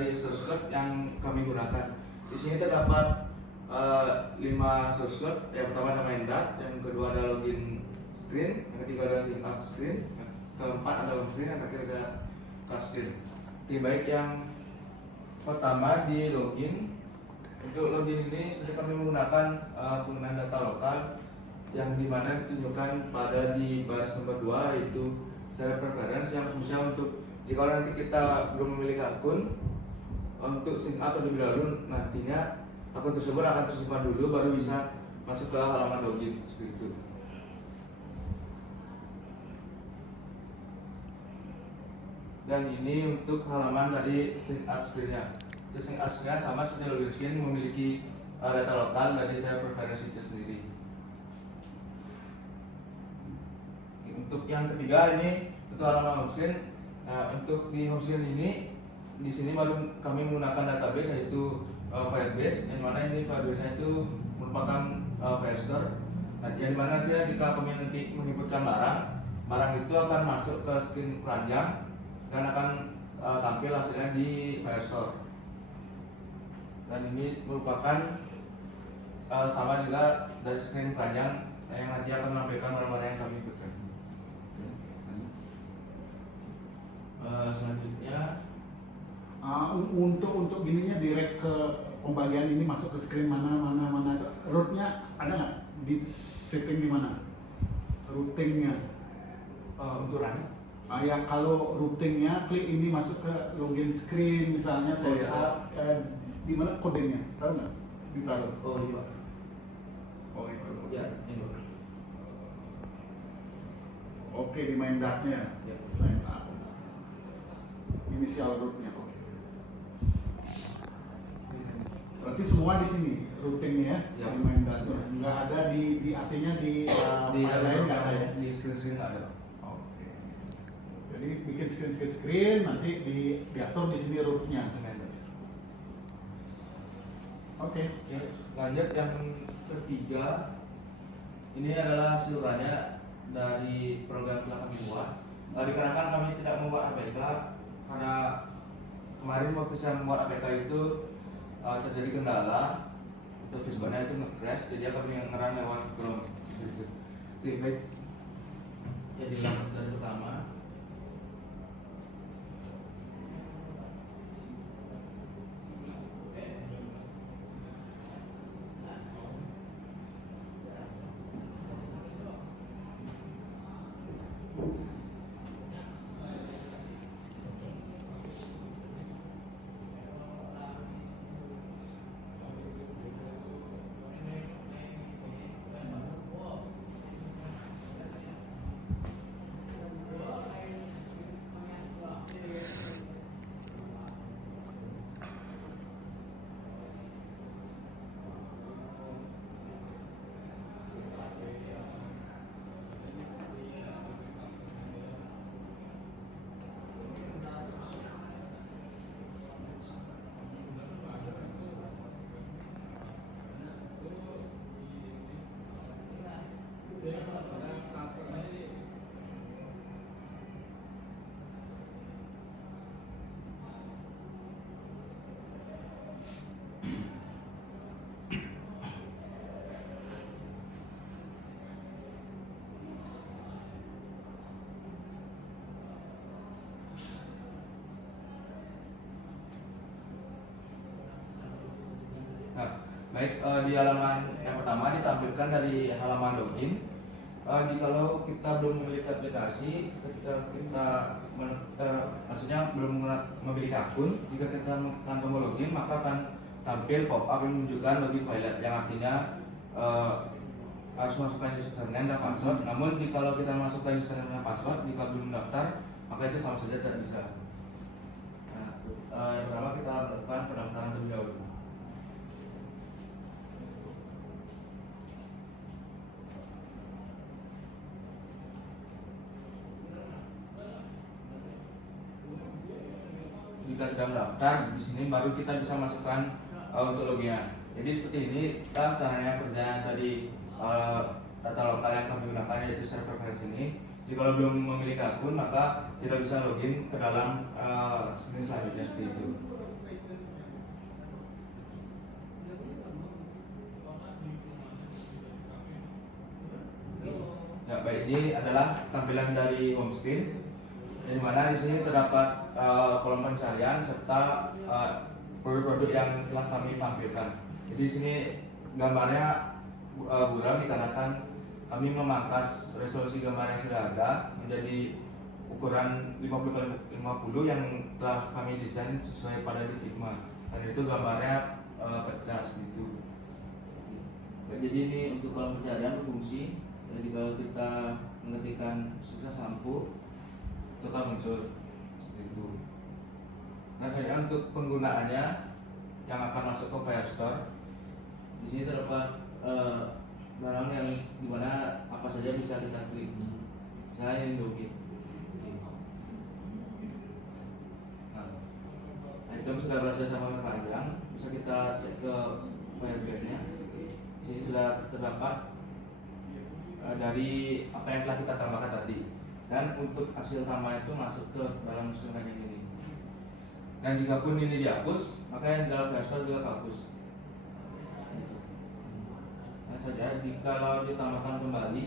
dari source code yang kami gunakan. Di sini terdapat 5 source code. Yang pertama ada main dart, yang kedua ada login screen, yang ketiga ada sync up screen, yang keempat ada home screen, yang terakhir ada card screen. Baik, yang pertama di login. Untuk login ini sebenarnya kami menggunakan penggunaan data lokal yang dimana ditunjukkan pada di baris nomor 2, yaitu server preference yang khususnya untuk jika nanti kita belum memiliki akun untuk sync up terlebih dahulu, nantinya akun tersebut akan tersimpan dulu baru bisa masuk ke halaman login seperti itu. Dan ini untuk halaman dari sync up screen-nya. Sync up screen-nya sama seperti login screen, memiliki data lokal dari server preference itu sendiri. Untuk yang ketiga ini untuk halaman home screen. Nah, untuk di home screen ini di sini baru kami menggunakan database yaitu Firebase, yang mana ini Firebase itu merupakan file store. Nah, yang dimana dia jika kami nanti menginputkan barang itu akan masuk ke screen keranjang dan akan tampil hasilnya di file store. Dan ini merupakan sama juga dari screen keranjang yang nanti akan menampilkan barang-barang yang kami inputkan. Selanjutnya untuk gininya direct ke pembagian ini masuk ke screen mana rootnya ada nggak di setting di mana routingnya untuk run ya kalau routingnya klik ini masuk ke login screen misalnya saya di mana kodenya tahu nggak ditaruh iya. itu Ya, ini. oke di main dartnya Ya. sign up inisial rootnya oke. Berarti semua di sini routingnya ya, di main data nggak ada di artinya di file lain nggak ada ya, di screen nggak ada. Oke. Jadi bikin screen nanti diatur di sini rootnya. Oke. Ya, lanjut yang ketiga, ini adalah seluruhannya dari program yang kami buat. Dikarenakan kami tidak membuat APK karena kemarin waktu saya membuat APK itu terjadi kendala untuk Fishbone-nya itu nge-crash, jadi kami ngeran lewat Chrome gitu. Oke, baik. Jadi dari pertama baik, di halaman yang pertama ditampilkan dari halaman login. Jikalau kita belum memiliki aplikasi, ketika kita maksudnya belum memiliki akun, jika kita menekan tombol login maka akan tampil pop-up yang menunjukkan login pilot, yang artinya harus masukkan username dan password. Namun jikalau kita masukkan username dan password jika belum mendaftar, maka itu sama saja tidak bisa. Nah, yang pertama kita lakukan pendaftaran terlebih dahulu. Jika sudah mendaftar, di sini baru kita bisa masukkan untuk loginnya. Jadi seperti ini caranya kerja dari data lokal yang kami gunakan, yaitu server preference ini. Jika belum memiliki akun maka tidak bisa login ke dalam screen selanjutnya seperti itu. ini adalah tampilan dari home screen, di mana di sini terdapat kolom pencarian serta produk-produk yang telah kami tampilkan. Jadi di sini gambarnya buram dikarenakan kami memangkas resolusi gambar yang sudah ada menjadi ukuran 50x50 yang telah kami desain sesuai pada di Figma, dan itu gambarnya pecah gitu. Jadi ini untuk kolom pencarian berfungsi. Jadi kalau kita mengetikkan susah sampo itu akan muncul seperti itu. Nah, saya untuk penggunaannya yang akan masuk ke Firestore, Di sini terdapat barang yang dimana apa saja bisa kita klik. Misalnya ini Indomie. nah, item sudah berhasil sama keranjang, bisa kita cek ke Firebase-nya. Di sini sudah terdapat dari apa yang telah kita tambahkan tadi, dan untuk hasil tambah itu masuk ke dalam sungai yang ini. Dan jika pun ini dihapus, maka yang di dalam Firestore juga kehapus. Gitu. Nah saja, jika ditambahkan kembali,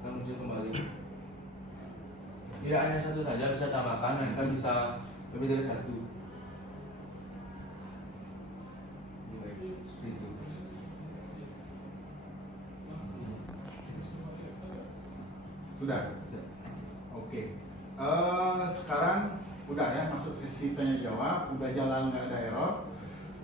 akan muncul kembali. Tidak hanya satu saja bisa tambahkan, dan kita bisa lebih dari satu. Seperti itu. Sudah. Oke. Sekarang udah ya masuk sesi tanya jawab, udah jalan nggak ada error.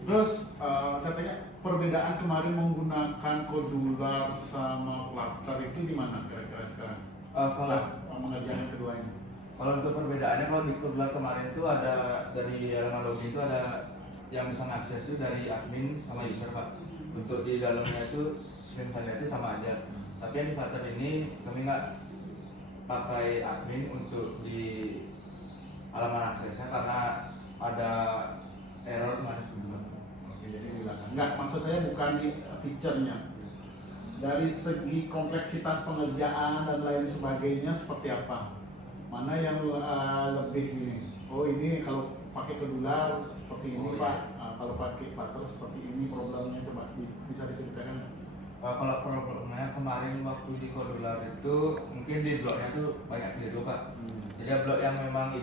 Terus saya tanya perbedaan kemarin menggunakan kodular sama Flutter itu di mana kira-kira sekarang? Kalau Mengerjakan kedua ini. Kalau untuk perbedaannya, kalau di Kodular kemarin itu ada dari halaman login itu ada yang bisa mengakses itu dari admin sama user Pak. Untuk di dalamnya itu screenshotnya itu sama aja. Tapi yang di Flutter ini kami nggak pakai admin untuk di halaman aksesnya karena ada error kemarin sebelumnya. Oke, jadi dilakukan. Enggak, maksud saya bukan di fiturnya. Dari segi kompleksitas pengerjaan dan lain sebagainya seperti apa? Mana yang lebih ini? Oh ini kalau pakai kodular seperti ini Pak. Kalau pakai Flutter seperti ini problemnya, coba bisa diceritakan? Kalau problemnya kemarin waktu di Kodular itu mungkin di bloknya tuh banyak keliru Pak. Jadi blok yang memang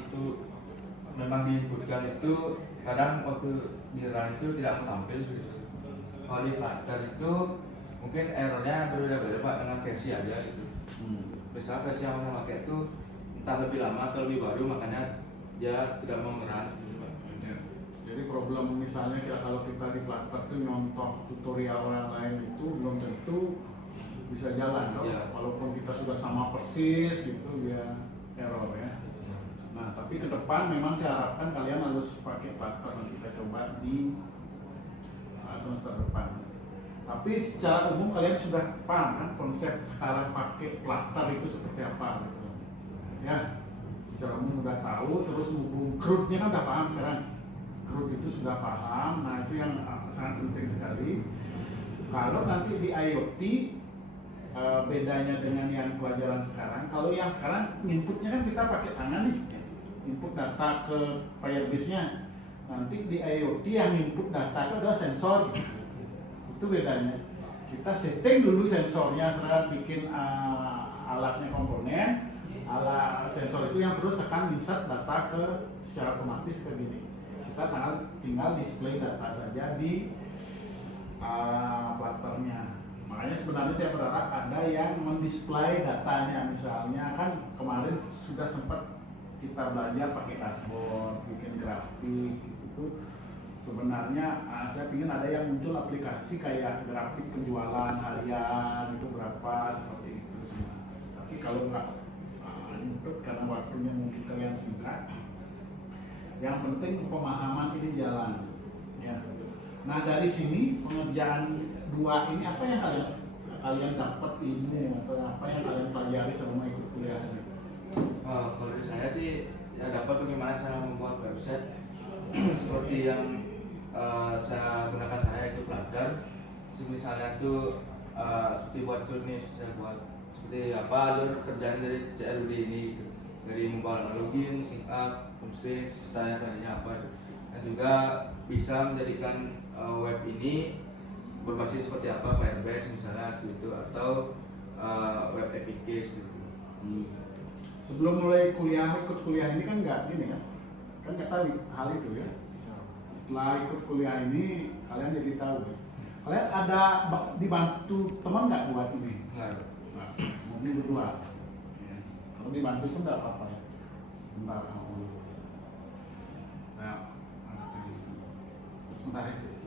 diinputkan itu kadang waktu di run itu tidak tampil gitu. Kalau di Flutter itu mungkin errornya berbeda-beda Pak, dengan versi aja gitu. Misalnya versi yang saya pakai itu entah lebih lama atau lebih baru, makanya dia tidak mau ngeran. Jadi problem misalnya kalau kita di Flutter tuh nyontoh tutorial orang lain itu belum tentu bisa jalan dong. Ya. Walaupun kita sudah sama persis gitu dia error ya. Nah tapi ke depan memang saya harapkan kalian harus pakai Flutter, nanti kita coba di semester depan. Tapi secara umum kalian sudah paham kan konsep sekarang pakai Flutter itu seperti apa gitu. Ya, secara umum udah tahu, terus grupnya kan udah paham sekarang. Grup itu sudah paham, nah itu yang sangat penting sekali. Kalau nanti di IoT bedanya dengan yang pelajaran sekarang, kalau yang sekarang inputnya kan kita pakai tangan nih, input data ke Firebase-nya. Nanti di IoT yang input data itu adalah sensor, itu bedanya. Kita setting dulu sensornya, setelah bikin alatnya komponen, alat sensor itu yang terus akan insert data ke secara otomatis ke gini. Kita tinggal display data saja di Flutter-nya. Makanya sebenarnya saya berharap ada yang mendisplay datanya. Misalnya kan kemarin sudah sempat kita belajar pakai dashboard, bikin grafik gitu. Sebenarnya saya ingin ada yang muncul aplikasi kayak grafik penjualan harian itu berapa seperti itu sih. Tapi kalau nggak untuk karena waktunya mungkin kalian singkat. Yang penting pemahaman ini jalan, ya. Nah dari sini pengerjaan dua ini apa yang kalian dapat ilmu atau apa yang kalian pelajari selama ikut kuliah ini? Kalau dari saya sih ya dapat bagaimana cara membuat website seperti yang saya gunakan itu Flutter. Misalnya itu seperti buat jurnis saya buat seperti apa alur kerjaan dari CLUD ini gitu. Dari membawa login, sync up, homestage, setelahnya apa, dan juga bisa menjadikan web ini berbasis seperti apa, Firebase misalnya seperti itu, atau web PK seperti itu. Sebelum mulai ikut kuliah ini kan nggak gini kan nggak tahu hal itu ya. Setelah ikut kuliah ini kalian jadi tahu ya. Kalian ada dibantu teman nggak buat ini? Nggak. Nah, murni berdua. Ya. Kalau dibantu pun nggak apa-apa ya. Sebentar, saya sebentar ya.